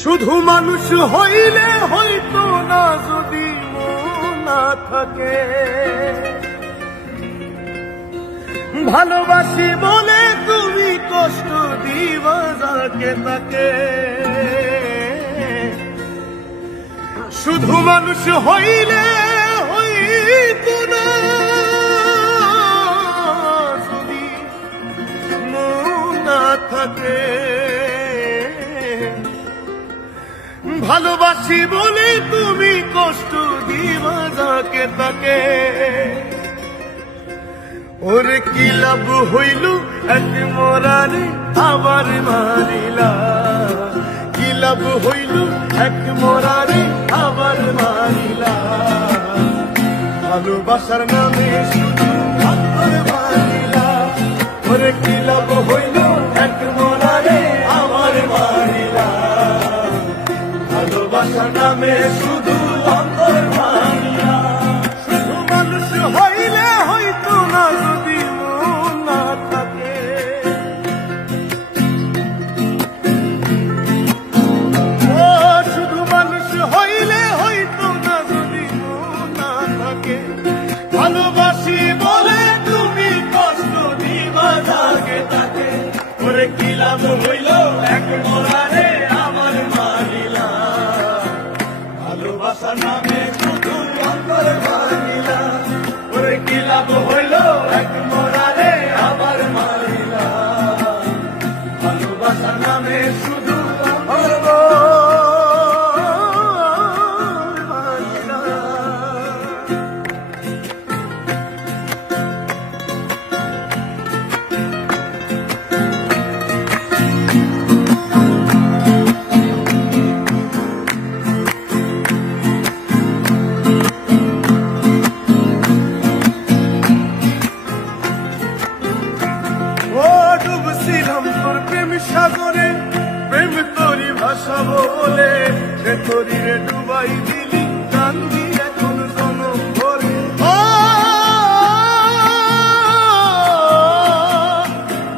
শুধু মানুষ হইলে হইতো না যদি মন না থাকে, ভালোবাসি বলে তুমি কষ্ট দিবা যাকে তাকে। শুধু মানুষ হইলে হইতো না যদি মন না থাকে, ভালোবাসি বলে তুমি কষ্ট দিবা যাকে তাকে। ওরে কি লাভ হইল এক মরারে আবার মারিলা, কি লাভ হইল এক মরারে আবার মারিলা। ভালোবাসার নামে শুধু অন্তর মারিলা, ওরে কি লাভ হইল এক মরারে আবার মারিলা। ভালোবাসার নামে শুধু অন্তর মারিলা। শুধু মানুষ হইলে হইতো না যদি মন না থাকে, ও শুধু মানুষ হইলে হইতো না যদি মন না থাকে। ভালোবাসি বলে তুমি কষ্ট দিবা যাকে তাকে, ওরে কি লাভ হইল এক মরারে আমার মারিলা। ভালোবাসার নামে শুধু অন্তর মারিলা, ওরে কি লাভ হইল এক মরারে আবার মারিলা। ভালোবাসার নামে শুধু অন্তর মারিলা। ডুবছিলাম তোর প্রেম সাগরে, প্রেম তোরি ভাসাবো বলে, সে তোরি রে ডুবাই দিলি কান্দি এখন জনম ভরে।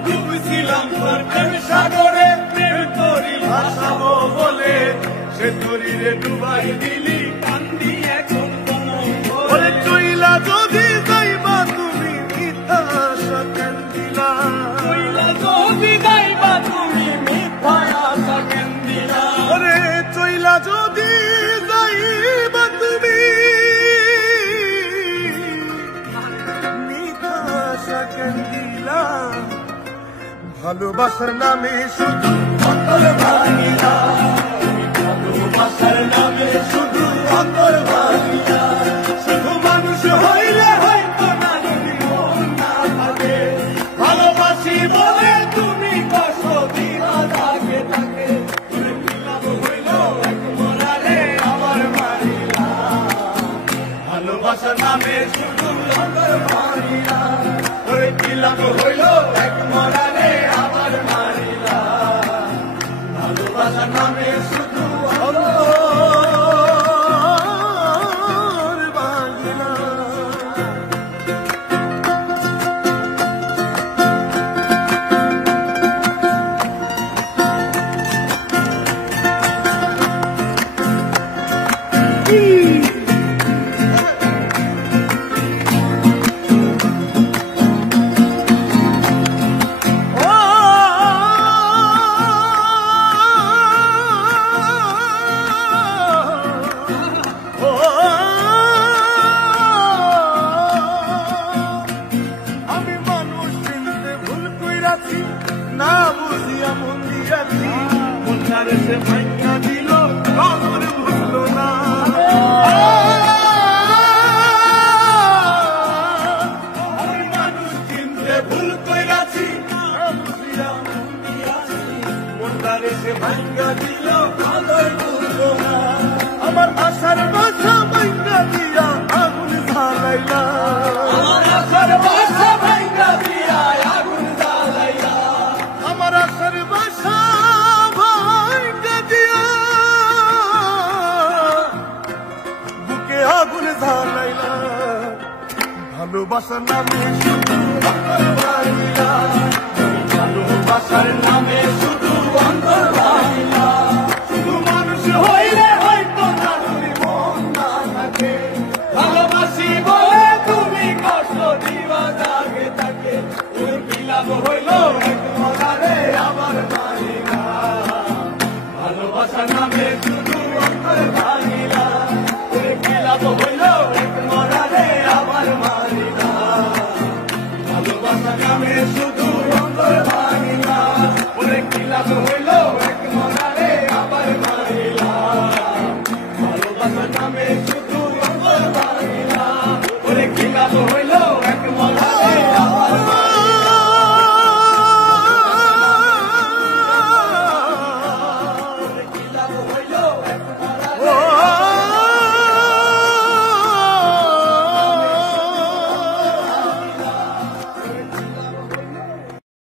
ডুবছিলাম তোর প্রেম সাগরে, প্রেম তোরি ভাসাবো বলে, সে তোরি রে ডুবাই দিলি কান্দি এখন জনম ভরে। চইলা যদি যাইবা তুমি মিথ্যা আশা কেন দিলা, যদি যাইবা তুমি মিথ্যা আশা কেন দিলা। ওরে চইলা যদি যাইবা তুমি মিথ্যা আশা কেন দিলা। ভালোবাসার নামে শুধু অন্তর ভাঙিলা, ভালোবাসার নামে শুধু অন্তর ভাঙিলা। শুধু মানুষ হইলে হয়তো না যদি মন না থাকে, ভালোবাসি বলে তুমি কষ্ট দিবা যাকে তাকে। ওরে কি লাভ হইল এক মরারে আবার মারিলা। ভালোবাসার নামে শুধু অন্তর মারিলা, ওরে কি লাভ হইল এক মরারে আবার মারিলা। ভালোবাসার নামে শুধু অন্তর মারিলা। আমি মানুষ চিনতে ভুল কইরাছি, না বুঝিয়া মন দিয়াছি, মনটারে সে ভাঙা দিল কবর ভুললো না। আমি মানুষ চিনতে ভুল কইরাছি, না বুঝিয়া মন দিয়াছি, মনটারে সে ভাঙা দিল কবর ভুললো না। আমার আশার বাসা ভাঙা দিয়া আগুন জ্বালাইলা, আমার আশার বাসা ভাঙা দিয়া আগুন জ্বালাইলা। আমার আশার বাসা ভাঙা দিয়া বুকে আগুন জ্বালাইলা। ভালোবাসার নামে শুধু অন্তর ভাঙিলা, ভালোবাসার নামে শুধু অন্তর ভাঙিলা।